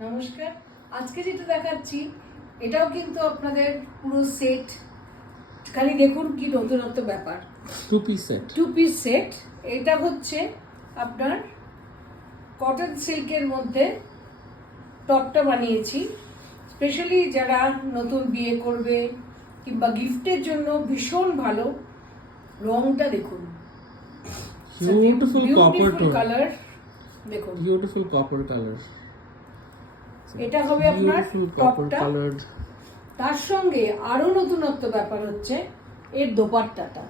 নমস্কার। আজকে যেটা দেখাচ্ছি এটাও কিন্তু আপনাদের পুরো সেট। খালি দেখুন কি নতুনত্ব ব্যাপার। Two piece set. এটা হচ্ছে আপনার কটন সিল্কের মধ্যে টপটা বানিয়েছি স্পেশালি যারা নতুন বিয়ে করবে কিংবা গিফটের জন্য ভীষণ ভালো। রংটা দেখুন, beautiful copper tone, কালার দেখুন। beautiful copper color, এটা হবে আপনার beautiful copper টপটা। colored. তার সঙ্গে আরো নতুনত্ব ব্যাপার হচ্ছে এর দোপাট্টাটা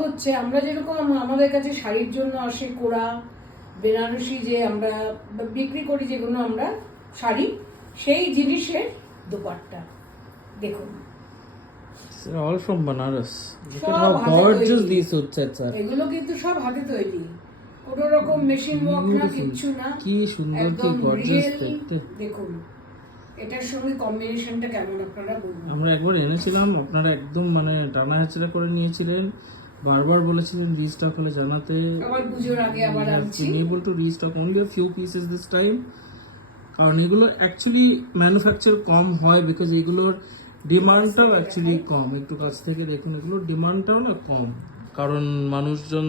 হচ্ছে আমরা যেরকম আমাদের কাছে শাড়ির জন্য আসে কোরা বেনারসি যে আমরা বিক্রি করি যেগুলো আমরা শাড়ি, সেই জিনিসের দোপাট্টা দেখুন। They're all from Banaras. Look সব at how হাতে gorgeous তৈরি। these suit sets are. এগুলো কিন্তু সব হাতে তৈরি, কোনো রকম মেশিন ওয়ার্ক না, Beautiful. কিচ্ছু না, কি সুন্দর, কি একদম gorgeous রিয়েল। দেখতে। দেখুন এটার সঙ্গে কম্বিনেশনটা কেমন আপনারা বলুন। আমরা একবার এনেছিলাম, আপনারা একদম মানে টানা হেঁচড়া করে নিয়েছিলেন, বারবার বলেছিলেন রিস্টক হলে জানাতে। আবার পুজোর আগে আবার আনছি। able to restock only a few pieces this time, কারণ এগুলো অ্যাকচুয়ালি ম্যানুফ্যাকচার কম হয় বিকজ এগুলোর ডিমান্ডটাও অ্যাকচুয়ালি কম। একটু কাছ থেকে দেখুন, এগুলোর ডিমান্ডটাও না কম, কারণ মানুষজন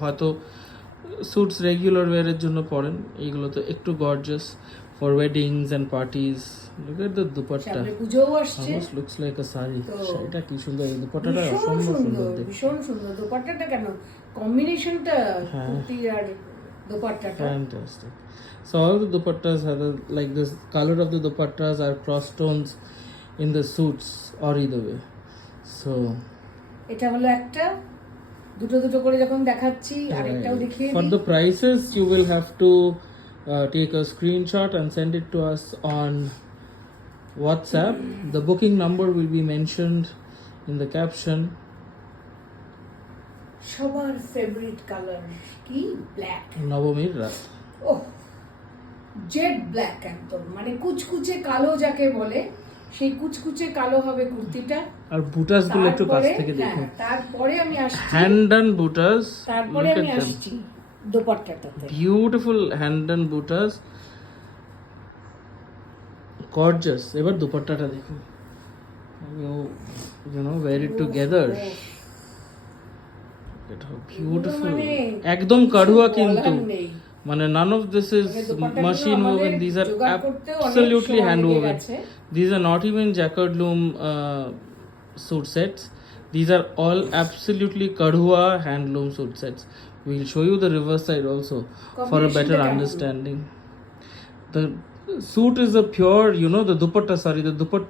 হয়তো স্যুটস রেগুলার ওয়ারের জন্য পরেন, এইগুলো তো একটু gorgeous for weddings and parties. Look at the dupatta, সামনে পুজোও আসছে, অলমোস্ট লুকস লাইক আ শাড়ি। তো শাড়িটা কি সুন্দর, এই দুপাট্টাটা ভীষণ অসম্ভব সুন্দর সুন্দর, দেখতে। ভীষণ সুন্দর। দোপাট্টাটা কেন কম্বিনেশনটা, হ্যাঁ। কুর্তি আর দোপাট্টাটা। Fantastic. So all the dupattas have like this color of the dupattas are cross tones in the suits or either way. So এটা হলো একটা, দুটো করে যখন দেখাচ্ছি আরেকটাও দেখিয়ে for দিই। the prices you will have to take a screenshot and send it to us on WhatsApp. The booking number will be mentioned in the caption. সবার ফেভারিট কালার কি? ব্ল্যাক। নবমীর রাত। ওহ, জেড ব্ল্যাক, একদম মানে কুচকুচে কালো যাকে বলে, সেই কুচকুচে কালো হবে কুর্তিটা। আর বুটাস গুলো একটু কাছ তারপরে- থেকে দেখুন, হ্যাঁ, তারপরে আমি আসছি, hand done butas. তারপরে Look আমি at them. আসছি দোপাট্টাটাতে। Beautiful hand done butas, gorgeous. এবার দুপাট্টাটা দেখুন, you know wear it together. Look at how beautiful, একদম কাড়ুয়া কিন্তু, মানে none of this is machine woven, these are absolutely hand woven. These are not even jacquard loom suit sets, these are all absolutely kadhua handloom suit sets. We'll show you the reverse side also for a better understanding. The suit is a pure, you know, the dupatta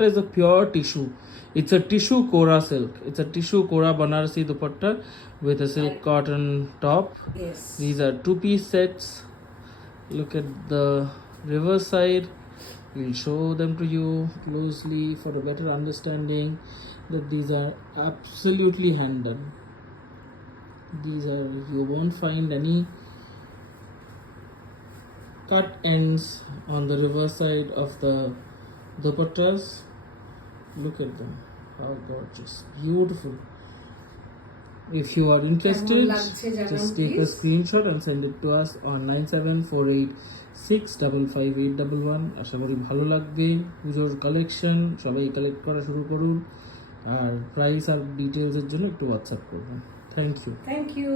is a pure tissue. It's a tissue kora silk. It's a tissue kora Banarasi dupatta with a silk cotton top. Yes. These are two-piece sets. Look at the reverse side. We'll show them to you closely for a better understanding that these are absolutely hand done. These are, you won't find any cut ends on the reverse side of the dupattas. Look at them, how gorgeous, beautiful. If you are interested, just take a screenshot and send it to us on 9748655811. আশা করি ভালো লাগবে। পুজোর collection সবাই collect করা শুরু করুন, আর price আর ডিটেলসের জন্য একটু হোয়াটসঅ্যাপ করবেন। Thank you.